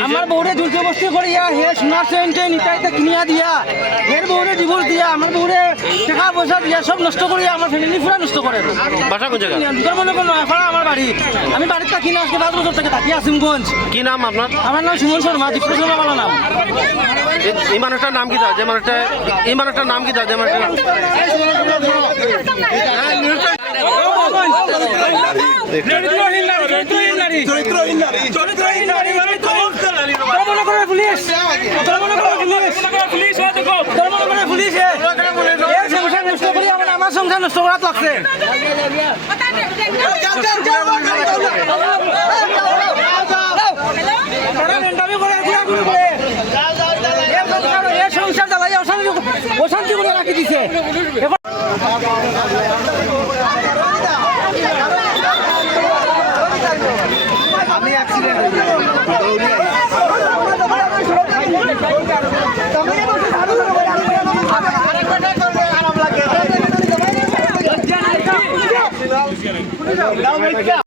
আমার বউরে দুর্গবস্তি করিয়া হে সোনার চেইন টেইন ইটা কিনিয়া দিয়া এর বউরে ডিভোর্স দিয়া আমার বউরে টাকা পয়সা দিয়া সব নষ্ট করিয়া আমার ফ্যামিলি পুরা নষ্ট করে। বাসা কোন জায়গা? দুটার মনে কোনো এফাড়া আমার বাড়ি। আমি বাড়িতে থাকি না, আজকে 5 বছর থেকে থাকি আসিমগঞ্জ। কি নাম আপনার? আমার নাম সুমন শর্মা, দীপ্ত শর্মা বলা নাম। এই মানুষটার নাম কি দা? যে মানুষটা এই মানুষটার নাম কি দা? যে মানুষটা আমার সংসার নষ্ট করা লাগছে। সংসার জ্বালাই অশান্তি করে রাখি দিছে। আমি অ্যাক্সিডেন্ট